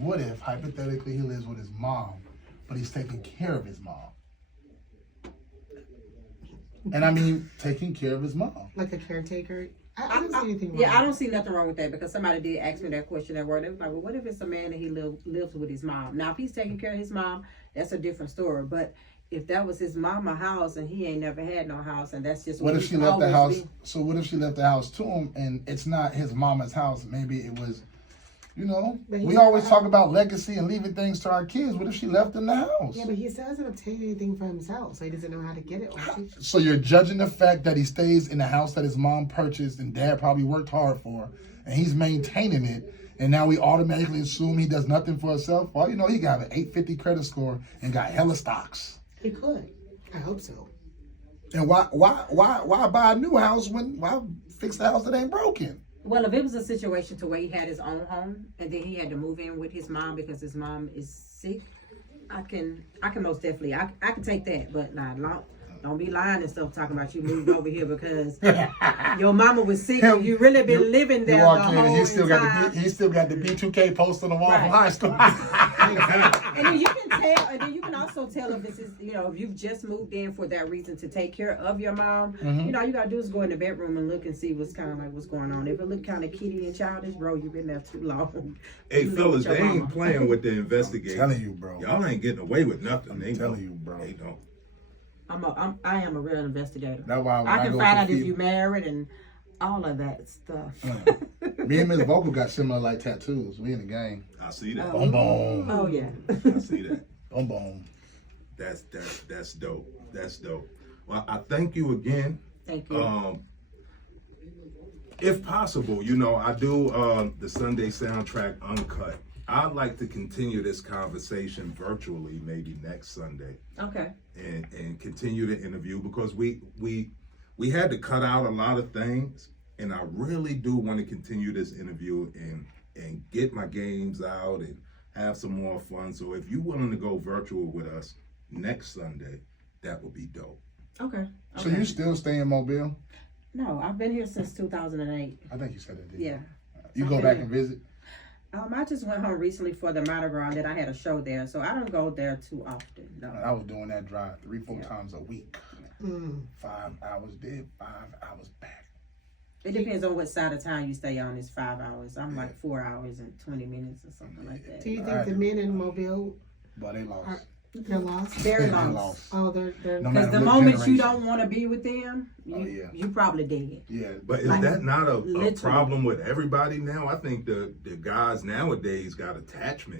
What if, hypothetically, he lives with his mom, but he's taking care of his mom? And I mean, taking care of his mom. Like a caretaker? I don't see anything wrong. Yeah, I don't see nothing wrong with that because somebody did ask me that question at work. They was like, well, what if it's a man and he lives with his mom? Now, if he's taking care of his mom, that's a different story. But if that was his mama house and he ain't never had no house and that's just What if he's she left the always house? been- So what if she left the house to him and it's not his mama's house? Maybe it was, you know, But we he's always not- talk about legacy and leaving things to our kids. What if she left in the house? Yeah, but he still hasn't obtained anything for himself, so he doesn't know how to get it. So you're judging the fact that he stays in the house that his mom purchased and dad probably worked hard for, and he's maintaining it, and now we automatically assume he does nothing for himself? Well, you know, he got an 850 credit score and got hella stocks. He could. I hope so. And why buy a new house why fix the house that ain't broken? Well, if it was a situation to where he had his own home and then he had to move in with his mom because his mom is sick, I can most definitely I can take that, but don't be lying and stuff talking about you moved over here because your mama was sick and you really been living there You the walk in whole and he still time. got the B2K post on the wall from Right. high school. And then you can tell, and then you can also tell if this is, you know, if you've just moved in for that reason to take care of your mom. You know, all you gotta do is go in the bedroom and look and see what's going on. If it look kind of kitty and childish, bro, you've been there too long. Hey, You live fellas, with your they ain't mama. playing with the investigation. I'm telling you, bro. Y'all ain't getting away with nothing. I'm They telling don't. you, bro. They don't. I am a real investigator. That's why when I can go find to out if feed- you married and all of that stuff. Me and Miss Vocal got similar like tattoos. We in the gang. I see that. Boom boom. Oh yeah. I see that. Boom boom. That's dope. That's dope. Well, I thank you again. Thank you. If possible, you know, I do the Sunday soundtrack uncut. I'd like to continue this conversation virtually, maybe next Sunday, Okay. and continue the interview because we had to cut out a lot of things, and I really do want to continue this interview and get my games out and have some more fun. So if you're willing to go virtual with us next Sunday, that would be dope. Okay. So you still stay in Mobile? No, I've been here since 2008. I think you said that, didn't you? Yeah. You go back and visit? I just went home recently for the Mardi Gras that I had a show there, so I don't go there too often. No. I was doing that drive 3-4 times a week. Mm. 5 hours there, 5 hours back. It depends on what side of town you stay on. It's 5 hours. I'm like 4 hours and 20 minutes or something like that. Do you think the men in Mobile, But they lost. they're lost? Very They long. lost. Oh, they're No Because matter the what moment you generation. don't want to be with them, you probably dead. Yeah, But is Like, that not a literally. problem with everybody now? I think the guys nowadays got attachment